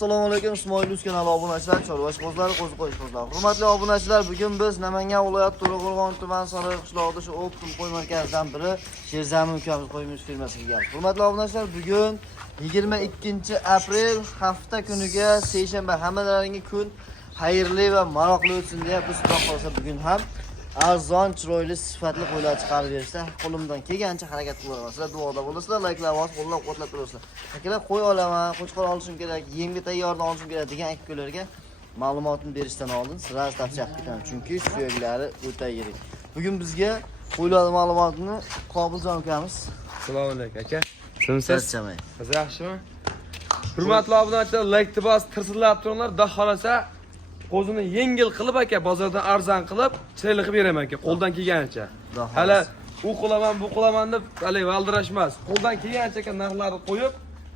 Assalomu alaykum, Ismoil Uz kanali obunachilar, chorvash qo'zlari, qo'zi qo'yish qo'zlari. Hurmatli obunachilar, bugun biz Namangan viloyati To'raqo'rg'on tuman Sariq qishlog'ida shu optim qo'y markazidan biri Sherzamin ukamiz qo'yimiz firmasiga keldik. Hurmatli obunachilar, bugun 22-aprel hafta kuniga seshanba, hammalaringga kun xayrli va maroqli o'tsin deb biz xudo xolasa bugun ham arzon, chiroyli, sifatli qo'ylar chiqarib berishda qo'limdan kelgancha harakat qilaman. Sizlar duoda bo'lasizlar, layklar bosib, qo'llab-quvvatlab turasizlar. Akalar, qo'y olaman, qo'chqor olishim kerak, yemga tayyordan olishim kerak degan akalarga ma'lumotni berishdan oldin sizlarga tavsiya qilib chunki suyaklari o'ta yirik. Bugun bizga qo'ylar ma'lumotini Qobiljon ukamiz. Assalomu alaykum aka. Siz Chamay. Siz yaxshimi? Hurmatli obunachilar, laykni bosib tirsillab turinglar, xudo xolasa qo'zini yengil qilib aka, bozordan arzon qilib, chiroyli qilib beraman aka, qo'ldan kelganicha. Hali u qilaman, bu qilaman deb hali valdirashmas. Qo'ldan kelganicha aka narxlarni qo'yib,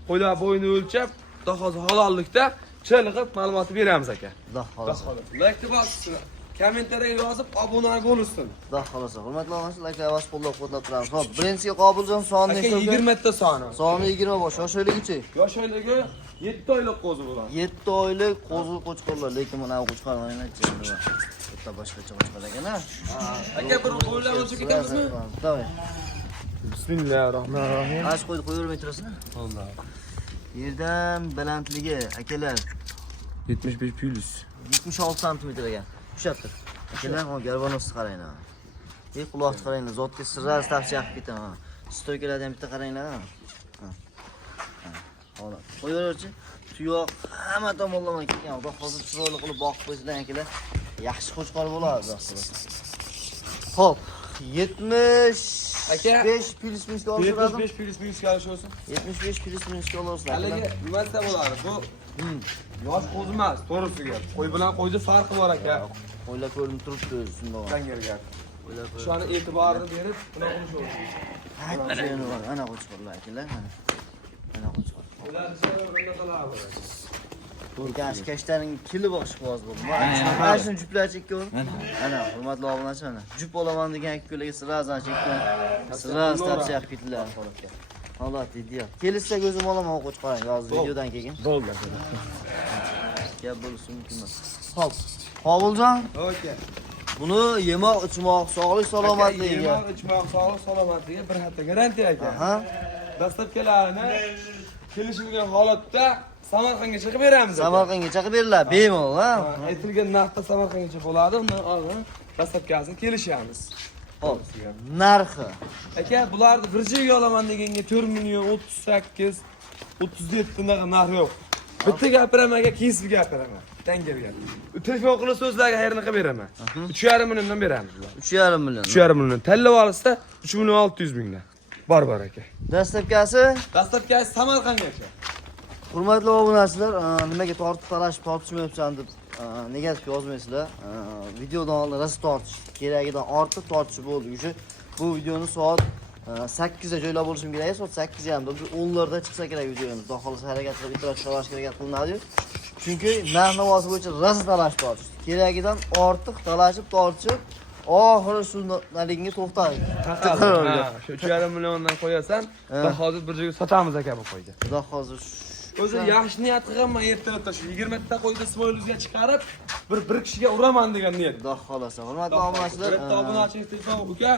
qo'ylar bo'yini o'lchab, xudo xolasa halollikda chiroyli qilib ma'lumot beramiz aka. Xudo xolasa. Laykni bosib, kommentariyaga yozib obuna bo'lsin. Xudo xolasa. Hurmatli obunachilar, layklar bosib, qo'llab-quvvatlab turamiz. Xo'p, birinchiga Qobiljon sonni aka 20 ta soni. Soni 20 bosh. Yoshligichi? Yoshligi 7 oylik qo'zi bo'ladi. 7 oylik qo'zi qo'chqorlar, lekin mana bu qo'chqorlarni aytdim. Bitta boshqacha qo'chqor ekan-a. Aka bir qo'ylar o'lchab ketamizmi? Davay. Bismillahirrohmanirrohim. Ash qo'yib qo'yavermay turasizmi? Alloh. Yerdan balandligi akalar 75 plus. 76 sm ekan. Ushatdi. Akalar, mana garbanosni qaranglar. Quloqni qaranglar, zotga sirlar tavsiya qilib ketaman. Stoykalardan bitta qaranglar. Xo'p, qo'yaverchi. Tuyoq hamma tomonlama ketgan. Xudo hozir chiroyli qilib boqib qo'ysalar akalar, yaxshi qo'chqor bo'ladi. Xo'p, 75 plus minus olib 75 plus qalish olsun. 75 plus minus olib. Haligi nimasi bo'ladi? Bu yosh qo'zi emas, to'g'risiga. Qo'y bilan qo'yning farqi bor aka. Qo'ylar ko'rinib turibdi shundoq. Tangerga. Qo'ylar Shuni e'tiborini berib, buni qilish olsun. ana qo'chqorlar akalar, ana qo'chqor. Ular o'rnida qoladi. Kashtaning kili boshi qo'z bo'ldi. Mana shuni juplachi ikkovi. Ana, hurmatli obunachi mana. Jup olaman degan ikkoviga sirrazdan chekkan. Sirraz tavsiya qilib ketdilar holatga. Holat deydi-ya. Kelishsa o'zim olaman qo'chqorang, yozib videodan kelgan. Bo'ldi. Gap bo'lishi mumkin emas. Xo'p. Qobiljon, Okay. buni yemoq, ichmoq, sog'lik, salomatligiga. Yemoq, ichmoq, sog'lik, salomatligiga bir hafta garantiya aka. Aha. Dastlabkilarni kelishilgan holatda Samarqandga chiqib beramiz. Samarqandga chiqib beriladi, bemalol, ha. Aytilgan narxda Samarqandgacha bo'ladi. Undan oldin dastlabkasini kelishamiz. Xo'p. Narxi. Aka, bularni bir joyga olaman deganga 4 million 38 37 bunaqa narx yo'q. Bitta gapiraman aka, kesib gapiraman. Tangerga. Telefon qilib so'zlarga xayrini qilib beraman. 3,5 milliondan beramiz bular. 3,5 million. 3,5 million. Tanlab olsa 3 million 600 mingdan. Bor aka. Dastlabkasi Dastlabkasi Samarqandgacha. hurmatli obunachilar, nimaga tortib tortishmayapsan deb negativ yozmaysizlar. Videodan oldin rosa tortish keragidan ortiq tortish bo'ldi. O'sha bu videoni soat 8 ga joylab bo'lishim kerak. Soat 8:30 bir 10 larda chiqsa kerak videomiz. Xudo xolasa harakat qilib bitta sholash kerak qilinadi. Chunki narx-navosi bo'yicha rosa talash tortish. Keragidan ortiq talashib tortishib oxiri shu nariga to'xtadi. Shu 3,5 milliondan qo'yasan, va hozir bir joyga sotamiz aka bu qo'yni. Xudo hozir O'zi yaxshi niyat qilganman ertalabda shu 20 ta qo'yni Ismoilizga chiqarib, bir kishiga uraman degan niyat. Xudo xolasa. Hurmatli obunachilar, bitta obunachini telefon uka,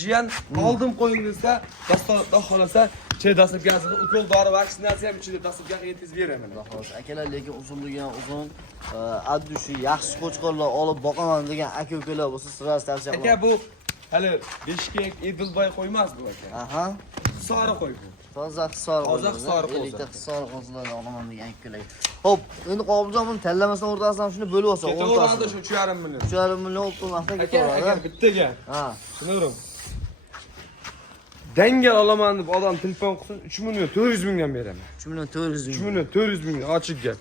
jiyan oldim qo'ying desa, dastlabda xolasa, dastlabkasiga ukol dori vaksinatsiya ham ichida dastlabkiga yetkazib beraman. Xudo xolasa. Akalar, lekin uzunligi ham uzun, addushi yaxshi qo'chqorlar olib boqaman degan aka-ukalar bo'lsa, sizlarga tavsiya qilaman. Aka, bu hali Beshkek, Edilboy qo'ymas bu aka. Aha. Sori qo'y bu. Toza hisor qo'zi. Toza hisor qo'zi. Ellikta hisor qo'zilarni olaman degan aka-ukalar. Xo'p, endi Qobiljon buni tanlamasdan o'rtasidan shuni bo'lib olsa, 10 To'g'ri tasi. shu 3,5 million. 3,5 million oltin haftaga Aka, ketadi. bittaga. Ha. Tushundim. Dangal olaman deb odam telefon qilsin, 3 million 400 mingdan beraman. 3 million 400 3 ming. million 400 ming ochiq gap.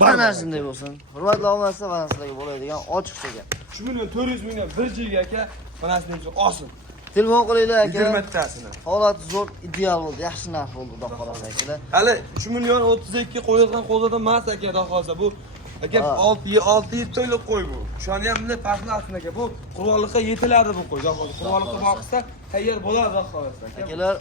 Mana shunday bo'lsin. Hurmatli obunachilar, mana sizlarga bo'ladigan ochiqcha gap. 3 million 400 mingdan bir joyga aka, mana shunday olsin. Telefon qilinglar aka. 20 tasini. Holat zo'r, ideal bo'ldi, yaxshi narx bo'ldi, xudo xolasa akalar. Hali 3 million 32 qo'yilgan qo'zidan emas aka, xudo xolasa bu aka 6-7 oylik qo'y bu. Shuni ham bunday farqli aslida aka. Bu qurollikqa yetiladi bu qo'y. Xudo xolasa qurollikqa boqsa tayyor bo'ladi xudo xolasa aka. Akalar,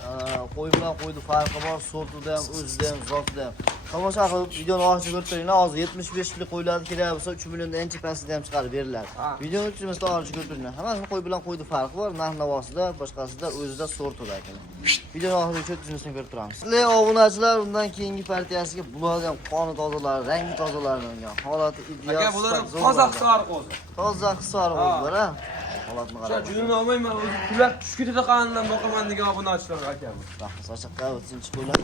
qo'y bilan qo'yni farqi bor, sortida ham, o'zida ham, zotida ham. Tomosha qilib videoni oxiriga ko'rib turinglar. Hozir 75 pullik qo'ylarni kerak bo'lsa 3 milliondan encha pastida ham chiqarib beriladi. Videoni tushirmasdan oxiriga ko'rib turinglar. Hammasini qo'y bilan qo'yni farqi bor, narx-navosida, boshqasida, o'zida, sortida akalar. Videoni oxirigacha tushirmasdan ko'rib turamiz. Sizlar obunachilar undan keyingi partiyasiga bularni ham qoni tozalar, rangi tozalarni holati ideal. Aka bular ham Qozog'iston qo'zi. Toza hisor bo'ldi, ha. Holatni O'sha qarang. junini olmayman, o'zi pullar tushib ketadi qandan boqaman degan obunachilar akamiz. Rahmat, sochiqqa o'tsinchi qo'ylar.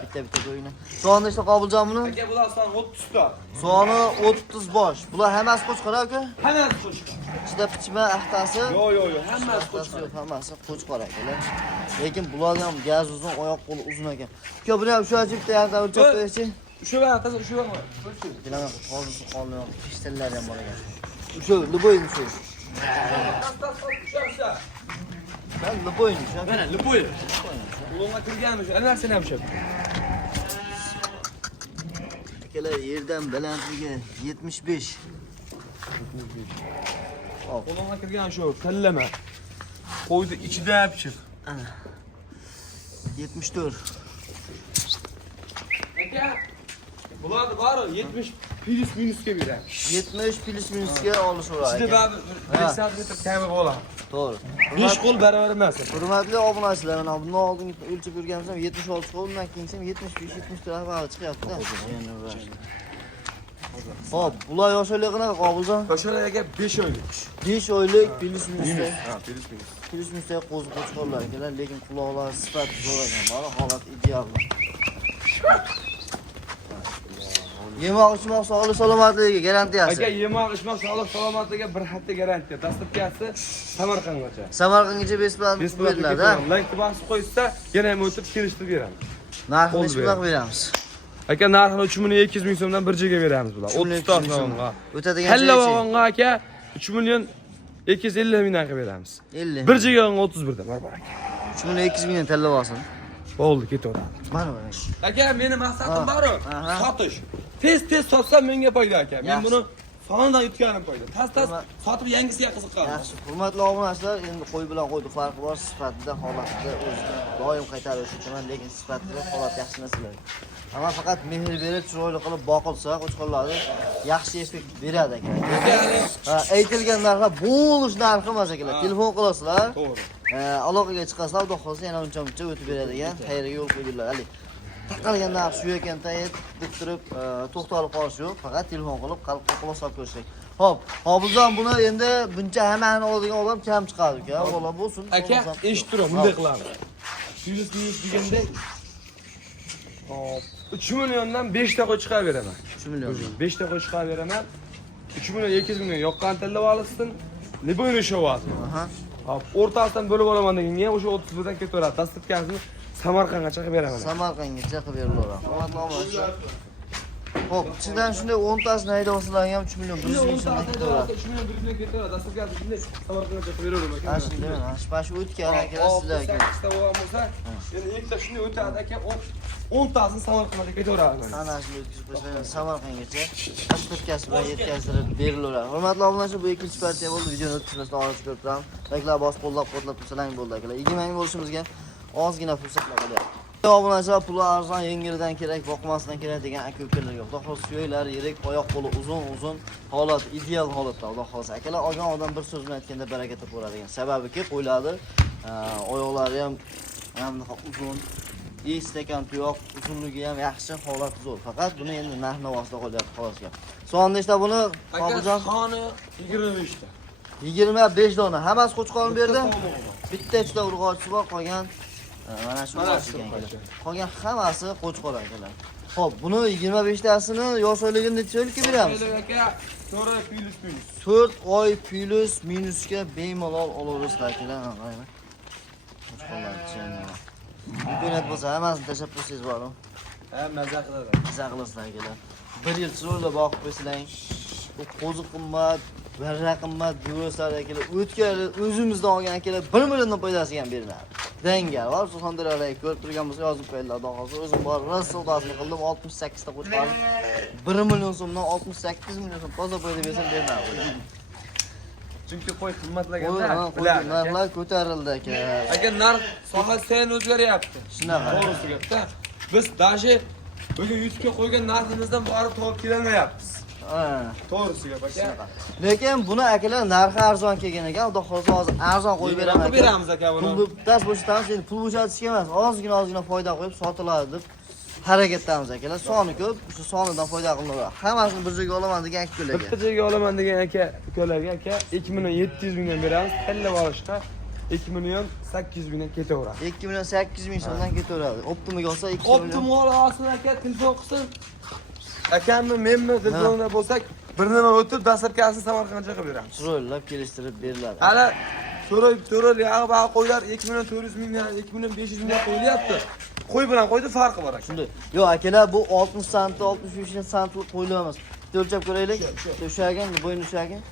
Bitta qo'yinglar. Soni nechta qobiljon buni? Aka bular son 30 ta. Soni 30 bosh. Bular hammasi qo'chqor aka? Hammasi qo'shib. Ichida pichma axtasi. Yo'q, hammasi Qo'chqor, qo'shib. hammasi qo'chqor akalar. Lekin bular ham gaz uzun, oyoq qo'li uzun ekan. Uka, buni ham shu ajibda yarda o'lchab qo'ychi. O'sha bilan tasa o'sha bilan. Bilaman, hozir qolgan pishtalar ham bor ekan. O'sha liboyni shu. Ben liboyni shu. Mana liboy. Ulonga kirganmi shu? Ana narsani ham shu. Akalar yerdan balandligi 75. Hop. Ulonga kirgan shu, tallama. Qo'ydi ichida pichiq. Ana. 74. Aka bularni bari 70 plus minusga beradi. 70 plus minusga olishaveradi. Ichida aka. bari 1 santimetr kami bo'ladi. To'g'ri. 5 qo'l baravar emas. Hurmatli obunachilar, mana bundan oldin o'lchab ko'rganmiz ham 76 qo'l, undan keyin ham 75 74 hava chiqyapti. Hop, bular yoshlik qanaqa qobiljon? Qo'shalarga 5 oylik. 5 oylik plus minusda. Ha, plus minus. Plus minusda qo'ziqo'chqorlar ekanlar, lekin quloqlar sifat zo'r ekan. Mana holat ideal. Yemoq ichmoq sog'lik salomatligiga garantiyasi. Aka yemoq ichmoq sog'lik salomatligiga bir hafta garantiya. Dastlabkasi Samarqandgacha. Samarqandgacha besplatni beriladi, ha? Like bosib qo'ysa, yana ham o'tib kelishtirib beramiz. Narxini necha pulga beramiz? Aka narxini 3 million 200 ming so'mdan bir joyga beramiz bular. 30 ta vagonga. O'tadigan Kalla vagonga aka 3 million 250 mingdan qilib beramiz. 50. Bir joyga 31 da bor aka. 3 million 200 mingdan tallab olsin. Bo'ldi, ketaveradi. Mana. Aka meni maqsadim bor-ku, Aha. sotish. Tez sotsam menga foyda aka. Men Yaxshi. buni sonidan yutganim foyda. Tas sotib yangisiga qiziqqan. Yaxshi, hurmatli obunachilar, endi qo'y bilan qo'yni farqi bor, sifatida, holatida o'zida doim qaytarish uchaman, lekin sifatida holat yaxshi narsalar. Amma faqat mehr berib, chiroyli qilib boqilsa, qo'chqorlarni yaxshi effekt beradi ekan. Ha, aytilgan narxlar bo'lish narxi emas ekanlar. Telefon qilasizlar, To'g'ri. aloqaga chiqasizlar, xudo xohlasa yana uncha-muncha o'tib beradigan, xayriga yo'l qo'ydilar. Hali taqalgan narx shu ekan, deb turib, to'xtalib qolish yo'q, faqat telefon qilib, qalbga quloq solib ko'rish kerak. Hop, Hobizjon buni endi buncha hammani oladigan odam kam chiqadi uka. Avvalo bo'lsin. Aka, eshitib turib, bunday qilamiz. Minus deganda hop 3 milliondan 5 ta qo'y chiqarib beraman. 3 million. 5 ta qo'y chiqarib beraman. 3 million 200 million yoqqan tilla olsin. Liboyni shovasi. Aha. Hop, o'rtasidan bo'lib olaman deganga o'sha 30 dan ketaveradi. Dastlabkasini Samarqandgacha qilib beraman. Samarqandgacha qilib berilaveradi. Hurmatli obunachilar. Hop, ichidan shunday 10 tasini haydab olsalar ham 3 million 100 ming so'mga ketaveradi. 3 million 100 ming ketaveradi. Dastlabkasi shunday Samarqandgacha qilib beraverdim aka. Ana shunday mana, shpash o'tgan akalar sizlar aka. bo'lsa, endi ikkita shunday o'tadi aka, 10 tasini Samarqandga ketaveradi. Ana shunday o'tkazib qo'ysa, Samarqandgacha dastlabkasi bilan yetkazdirib berilaveradi. Hurmatli obunachilar, bu ikkinchi partiya bo'ldi. Videoni o'tkazmasdan oxirigacha ko'rib turamiz. Like'lar bosib, qo'llab-quvvatlab tursalang bo'ldi akalar. Igimang bo'lishimizga ozgina fursatlar qolyapti. Obunachilar, puli arzon, yengildan kerak, boqmasdan kerak degan aka-ukalarga xudo xohlasa suyaklar yirik, oyoq qo'li uzun, holat ideal holatda xudo xohlasa. Akalar olgan odam bir so'z bilan aytganda baraka topib sababiki qo'ylarni oyoqlari ham uzun, istakan tuyoq, uzunligi ham yaxshi, holati zo'r. Faqat buni endi narx-navosida qolyapti xolos gap. Soni nechta buni? Hobizjon? Soni 25 ta. 25 dona. Hammasi qo'chqorni berdi. Bitta ichida urg'ochisi bor, qolgan mana shu qolgan hammasi qo'chqor akalar. Xo'p, buni 25 tasini yosh oyligini necha oylikka beramiz? Aka, 4 oy plus minus. 4 oy plus minusga bemalol olaverasizlar akalar. Qarang. Qo'chqorlar chiqadi. Imkoniyat bo'lsa hammasini tashlab qo'ysangiz bormi? Ha, maza qiladi. Maza qilasizlar akalar. 1 yil chiroyli boqib qo'ysalang, bu qo'zi qimmat, barra qimmat bo'lsalar akalar, o'tgan o'zimizdan olgan akalar 1 milliondan foydasiga ham beriladi. Dangar bor, Surxondaryoda ko'rib turgan bo'lsa yozib qo'yinglar, xudo xohlasa. O'zim bor, savdosini qildim, 68 ta qo'chqor. 1 million so'mdan 68 million so'm toza foyda bersam bermayman. Chunki qo'y qimmatlaganda narxlar ko'tarildi aka. aka narx sohasi sayin o'zgaryapti. Shunaqa. To'g'risi gapda. Biz dashi bugun YouTube'ga qo'ygan narximizdan borib to'g'ri kelolmayapmiz. Ha. To'g'risi gap aka. Lekin buni akalar narxi arzon kelgan ekan. Xudo xohlasa hozir arzon qo'yib beraman aka. Beramiz aka buni. Pul tas bo'shatamiz, endi pul bo'shatishga emas, ozgina foyda qo'yib sotiladi deb harakatdamiz akalar. Soni ko'p, shu sonidan foyda qilinadi. Hammasini bir joyga olaman degan akalarga. Bitta joyga olaman degan ukalarga aka 2.700 mingdan beramiz. Tilla olishda 2.800 mingdan ketaveradi. 2.800 ming so'mdan ketaveradi. Optimiga olsa 2 million. Optimal olsin aka, telefon qilsin. Akamni, menmi telefonda bo'lsak, bir nima o'tib dastlabkasini Samarqandga qilib beramiz. Chiroylab kelishtirib beriladi. Hali so'rab yog'i qo'ylar 2.400 mingdan, 2.500 mingdan qo'yilyapti. Qo'y bilan qo'ydi farqi bor aka. Shunday. Yo'q akalar, bu 60 sant, 65 santlik qo'ylar emas. Bitta o'lchab ko'raylik. O'shagan, bo'yni o'shagan.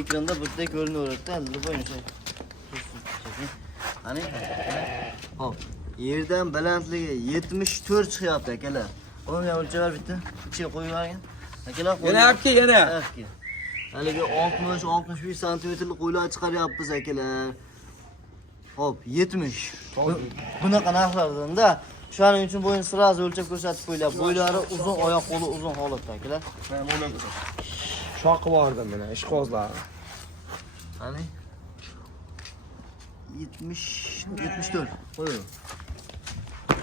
Ekranda bitta ko'rinaveradi-da, endi bo'yni o'shagan. Qani? Hop. Yerdan balandligi 74 chiqyapti akalar. Uni ham o'lchavar bitta. Ichiga qo'yib yuborgan. Akalar Yana apki, yana. Haligi 60-65 santimetrlik qo'ylar chiqaryapmiz akalar. Hop, 70. Bunaqa narxlardan-da. Shuning uchun bo'yni sirazi o'lchab ko'rsatib qo'yiladi. Bo'ylari uzun, oyoq qo'li uzun holatda akalar. Mana buni shoqi bordi mana, ishqozlar. Qani? 74. Qo'y.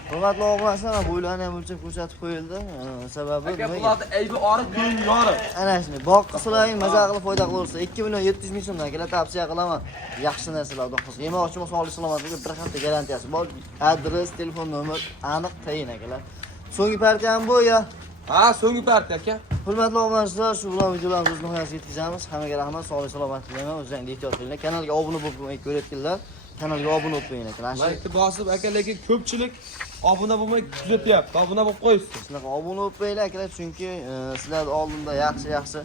Faqat log'masdan bo'ylarni ham o'lchab ko'rsatib qo'yildi. Sababi aka bularni aybi orib, bo'yin yorib. Ana shuni boqqisilaring maza qilib foyda qilaversa 2.700 ming so'mdan akalar tavsiya qilaman. Yaxshi narsalar xudo xohlasa. Yemoqchimi sog'lik salomatligiga bir hafta garantiyasi bor. Adres, telefon nomer aniq tayin akalar. So'nggi partiyam bu ya. Ha, so'nggi partiya aka. Hurmatli obunachilar, shu bilan videolarimizni nihoyasiga yetkazamiz. Hammaga rahmat, sog'lik salomatlik tilayman. O'zingizga ehtiyot qilinglar. Kanalga obuna bo'lib ko'rayotganlar, kanalga obuna bo'lib qo'ying aka. Like bosib aka, lekin ko'pchilik obuna bo'lmay kuzatyapti. Obuna bo'lib qo'ysin. Shunaqa obuna bo'lib qo'yinglar akalar, chunki sizlar oldinda yaxshi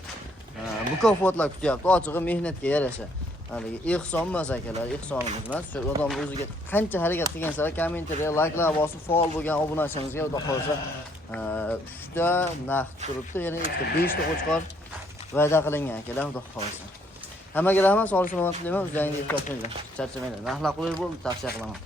mukofotlar kutyapti. Ochig'i mehnatga yarasha. Haligi ehson emas akalar, ehsonimiz emas. Shu odam o'ziga qancha harakat qilgan sari kommentariya, like'lar bosib, faol bo'lgan obunachimizga xudo xohlasa 3 ta naqd turibdi, yana 2 ta, 5 ta qo'chqor va'da qilingan akalar, xudo xohlasa. Hammaga rahmat, sog'lik salomatlik tilayman. O'zlaringizni ehtiyot qilinglar. Charchamanglar. Narxlar qulay bo'ldi, tavsiya qilaman.